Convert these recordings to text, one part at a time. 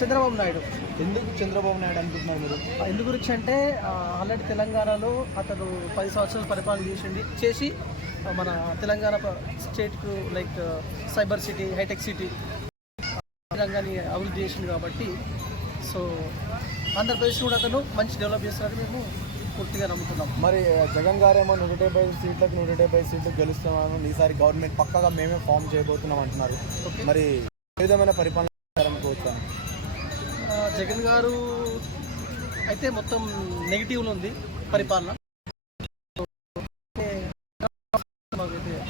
చంద్రబాబు నాయుడు. ఎందుకు చంద్రబాబు నాయుడు అనుకుంటున్నారు మీరు? ఎందు గురించి అంటే ఆల్రెడీ తెలంగాణలో అతను 10 సంవత్సరాలు పరిపాలన చేసి మన తెలంగాణ స్టేట్కు like cyber city, hitech city రంగాన్ని అభివృద్ధి చేసింది కాబట్టి సో ఆంధ్రప్రదేశ్ కూడా అతను మంచి డెవలప్ చేస్తారని మేము పూర్తిగా నమ్ముతున్నాం. మరి జగన్ గారేమో 170 సీట్లకు 170 సీట్లు గెలుస్తున్నాము, ఈసారి గవర్నమెంట్ పక్కగా మేమే ఫామ్ చేయబోతున్నాం అంటున్నారు. మరి ఏ విధమైన పరిపాలన అనుకోవచ్చా? జగన్ గారు అయితే మొత్తం నెగిటివ్లో ఉంది పరిపాలన.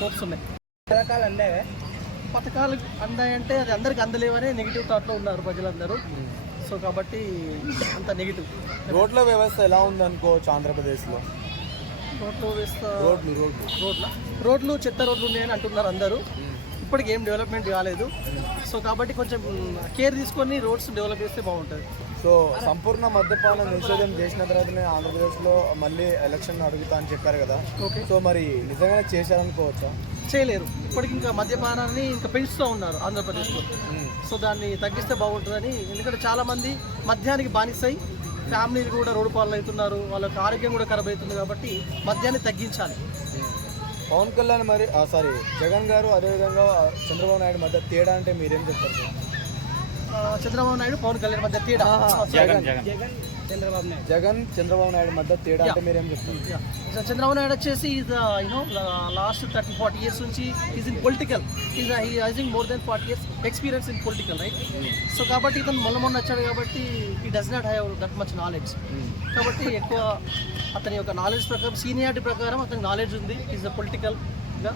హోప్స్ ఉన్నాయి. పథకాలు అందాయంటే అది అందరికి అందలేవనే నెగిటివ్ థాట్లో ఉన్నారు ప్రజలందరూ. సో కాబట్టి అంత నెగిటివ్. రోడ్ల వ్యవస్థ ఎలా ఉంది అనుకోవచ్చు ఆంధ్రప్రదేశ్లో? రోడ్ల వ్యవస్థ రోడ్లు చెత్త రోడ్లు ఉన్నాయని అంటున్నారు అందరూ. ఇప్పటికి ఏం డెవలప్మెంట్ కాలేదు. సో కాబట్టి కొంచెం కేర్ తీసుకొని రోడ్స్ డెవలప్ చేస్తే బాగుంటుంది. సో సంపూర్ణ మద్యపాన నిషేధం చేసిన తర్వాతనే ఆంధ్రప్రదేశ్లో మళ్ళీ ఎలక్షన్ అడుగుతా అని చెప్పారు కదా. ఓకే, సో మరి నిజంగానే చేశారనుకోవచ్చా? చేయలేరు. ఇప్పటికి ఇంకా మద్యపానాన్ని ఇంకా పెంచుతూ ఉన్నారు ఆంధ్రప్రదేశ్లో. సో దాన్ని తగ్గిస్తే బాగుంటుందని. ఎందుకంటే చాలామంది మద్యానికి బానిసై ఫ్యామిలీలు కూడా రోడ్డు పాలు అవుతున్నారు, వాళ్ళకి ఆరోగ్యం కూడా ఖరాబ్ అవుతుంది. కాబట్టి మద్యాన్ని తగ్గించాలి. పవన్ కళ్యాణ్ మరి జగన్ గారు అదేవిధంగా చంద్రబాబు నాయుడు మధ్య తేడా అంటే మీరేం చెప్తారు? చంద్రబాబు నాయుడు పవన్ కళ్యాణ్ మధ్య తేడా, చంద్రబాబు నాయుడు మధ్య తేడా అంటే మీరేం చెప్తారు? చంద్రబాబు నాయుడు వచ్చేసి లాస్ట్ 30-40 years నుంచి is in political. Having more than 40 years experience in political, right? So కాబట్టి ఇతను మొన్న వచ్చాడు కాబట్టి ఈ does not have that much knowledge. కాబట్టి ఎక్కువ అతని యొక్క నాలెడ్జ్ ప్రకారం, సీనియారిటీ ప్రకారం అతని నాలెడ్జ్ ఉంది. ఈజ్ ద పొలిటికల్గా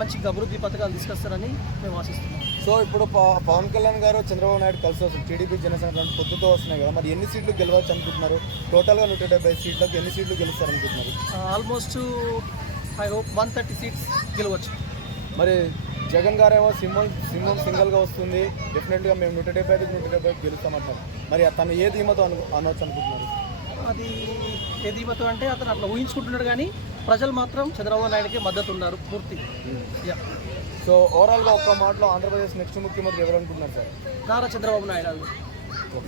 మంచి అభివృద్ధి పథకాలు తీసుకొస్తారని మేము ఆశిస్తున్నాం. సో ఇప్పుడు పవన్ కళ్యాణ్ గారు చంద్రబాబు నాయుడు కలిసి వస్తుంది, టీడీపీ జనసేన పొత్తుతో వస్తున్నాయి కదా. మరి ఎన్ని సీట్లు గెలవచ్చు అనుకుంటున్నారు? టోటల్గా 170 సీట్లకు ఎన్ని సీట్లు గెలుస్తారు అనుకుంటున్నారు? ఆల్మోస్ట్ ఐ హోప్ 130 సీట్స్ గెలవచ్చు. మరి జగన్ గారేమో సింహం సింగల్గా వస్తుంది, డెఫినెట్గా మేము 175 గెలుస్తామంటారు. మరి తను ఏ ధీమతో అనవచ్చు అనుకుంటున్నారు? అది ఏ ధీమతో అంటే అతను అట్లా ఊహించుకుంటున్నాడు, కానీ ప్రజలు మాత్రం చంద్రబాబు నాయుడుకి మద్దతు ఉన్నారు పూర్తి. సో ఓవరాల్గా ఒక్క మాటలో ఆంధ్రప్రదేశ్ నెక్స్ట్ ముఖ్యమంత్రి ఎవరు అనుకుంటున్నారు సార్? నారా చంద్రబాబు నాయుడు.